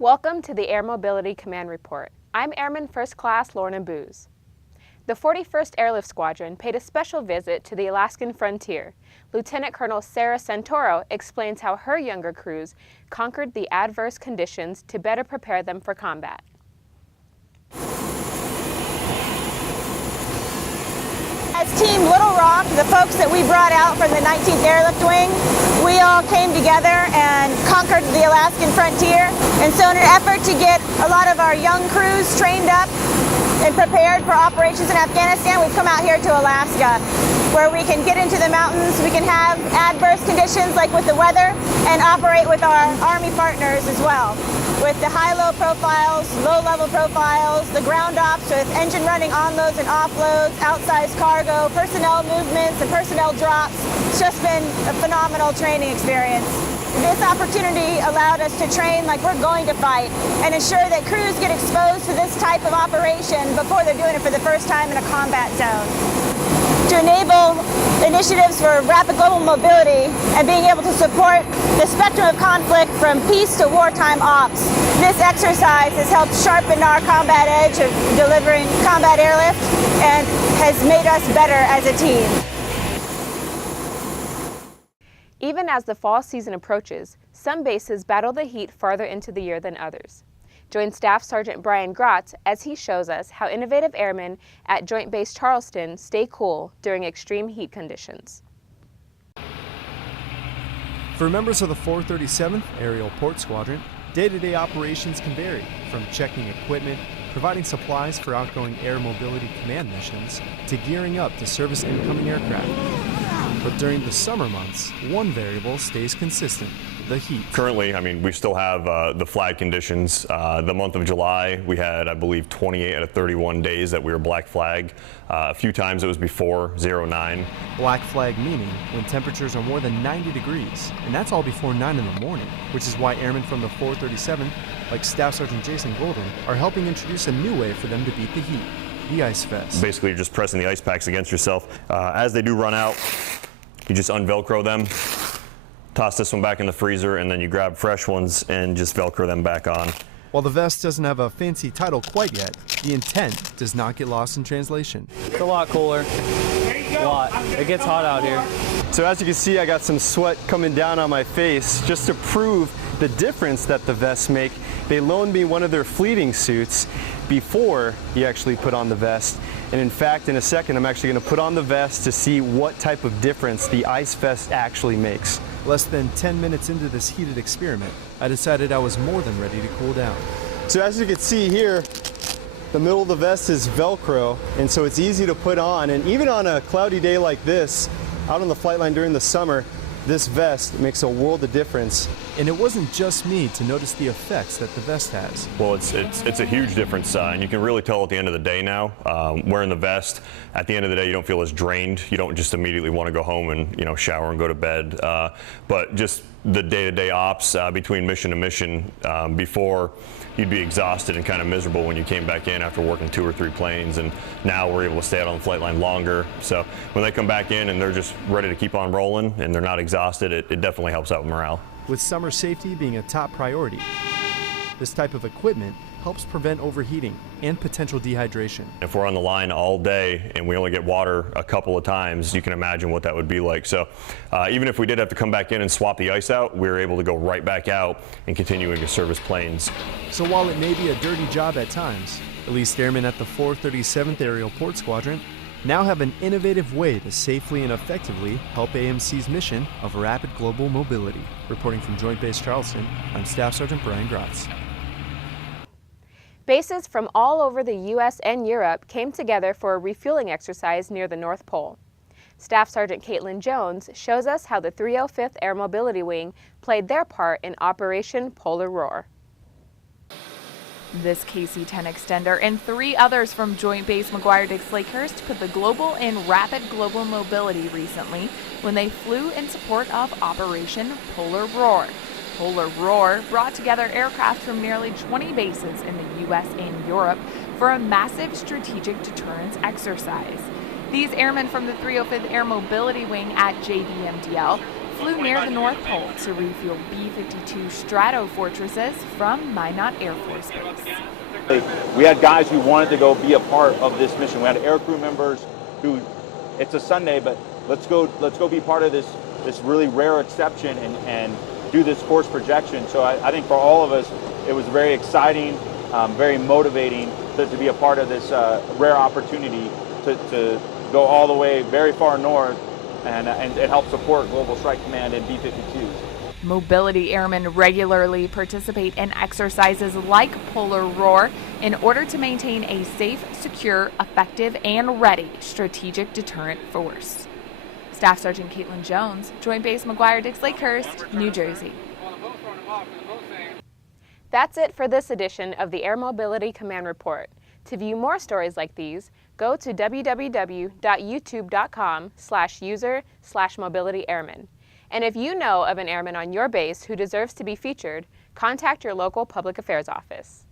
Welcome to the Air Mobility Command Report. I'm Airman First Class Lorna Booz. The 41st Airlift Squadron paid a special visit to the Alaskan Frontier. Lieutenant Colonel Sarah Santoro explains how her younger crews conquered the adverse conditions to better prepare them for combat. As Team Little Rock, the folks that we brought out from the 19th Airlift Wing, we all came together and conquered the Alaskan Frontier. And so in an effort to get a lot of our young crews trained up and prepared for operations in Afghanistan, we've come out here to Alaska, where we can get into the mountains, we can have adverse conditions like with the weather, and operate with our Army partners as well. With the high-low profiles, low-level profiles, the ground ops with engine running onloads and offloads, outsized cargo, personnel movements and personnel drops. It's just been a phenomenal training experience. This opportunity allowed us to train like we're going to fight and ensure that crews get exposed to this type of operation before they're doing it for the first time in a combat zone. To enable initiatives for rapid global mobility and being able to support the spectrum of conflict from peace to wartime ops, this exercise has helped sharpen our combat edge of delivering combat airlift and has made us better as a team. Even as the fall season approaches, some bases battle the heat farther into the year than others. Join Staff Sergeant Brian Grotz as he shows us how innovative airmen at Joint Base Charleston stay cool during extreme heat conditions. For members of the 437th Aerial Port Squadron, day-to-day operations can vary, from checking equipment, providing supplies for outgoing air mobility command missions, to gearing up to service incoming aircraft. But during the summer months, one variable stays consistent: the heat. Currently, we still have the flag conditions. The month of July, we had, I believe, 28 out of 31 days that we were black flag. A few times it was before 09. Black flag meaning when temperatures are more than 90 degrees, and that's all before 9 in the morning, which is why airmen from the 437th, like Staff Sergeant Jason Golden, are helping introduce a new way for them to beat the heat: the ice vest. Basically, you're just pressing the ice packs against yourself. As they do run out, you just unvelcro them, toss this one back in the freezer, and then you grab fresh ones and just Velcro them back on. While the vest doesn't have a fancy title quite yet, the intent does not get lost in translation. It's a lot cooler. A lot. It gets hot out here. So as you can see, I got some sweat coming down on my face. Just to prove the difference that the vests make, they loaned me one of their fleeting suits before you actually put on the vest. And in fact, in a second, I'm actually going to put on the vest to see what type of difference the ice vest actually makes. Less than 10 minutes into this heated experiment, I decided I was more than ready to cool down. So as you can see here, the middle of the vest is Velcro, and so it's easy to put on. And even on a cloudy day like this, out on the flight line during the summer, this vest makes a world of difference. And it wasn't just me to notice the effects that the vest has. Well, it's a huge difference, and you can really tell at the end of the day now, wearing the vest, at the end of the day you don't feel as drained. You don't just immediately want to go home and shower and go to bed. But just the day-to-day ops between mission to mission, before you'd be exhausted and kind of miserable when you came back in after working 2 or 3 planes, and now we're able to stay out on the flight line longer. So when they come back in and they're just ready to keep on rolling and they're not exhausted, it definitely helps out with morale. With summer safety being a top priority, this type of equipment helps prevent overheating and potential dehydration. If we're on the line all day and we only get water a couple of times, you can imagine what that would be like. So even if we did have to come back in and swap the ice out, we were able to go right back out and continuing to service planes. So while it may be a dirty job at times, at least airmen at the 437th Aerial Port Squadron now have an innovative way to safely and effectively help AMC's mission of rapid global mobility. Reporting from Joint Base Charleston, I'm Staff Sergeant Brian Grotz. Bases from all over the U.S. and Europe came together for a refueling exercise near the North Pole. Staff Sergeant Caitlin Jones shows us how the 305th Air Mobility Wing played their part in Operation Polar Roar. This KC-10 extender and 3 others from Joint Base McGuire-Dix-Lakehurst put the global in rapid global mobility recently when they flew in support of Operation Polar Roar. Polar Roar brought together aircraft from nearly 20 bases in the U.S. and Europe for a massive strategic deterrence exercise. These airmen from the 305th Air Mobility Wing at JBMDL flew near the North Pole to refuel B-52 Strato Fortresses from Minot Air Force Base. We had guys who wanted to go be a part of this mission. We had aircrew members who, it's a Sunday, but let's go be part of this really rare exception and do this force projection. So I think for all of us, it was very exciting, very motivating to be a part of this rare opportunity to go all the way very far north and help support Global Strike Command and B-52s. Mobility Airmen regularly participate in exercises like Polar Roar in order to maintain a safe, secure, effective, and ready strategic deterrent force. Staff Sergeant Caitlin Jones, Joint Base McGuire-Dix-Lakehurst, New Jersey. That's it for this edition of the Air Mobility Command Report. To view more stories like these, go to www.youtube.com/user/mobilityairmen. And if you know of an airman on your base who deserves to be featured, contact your local public affairs office.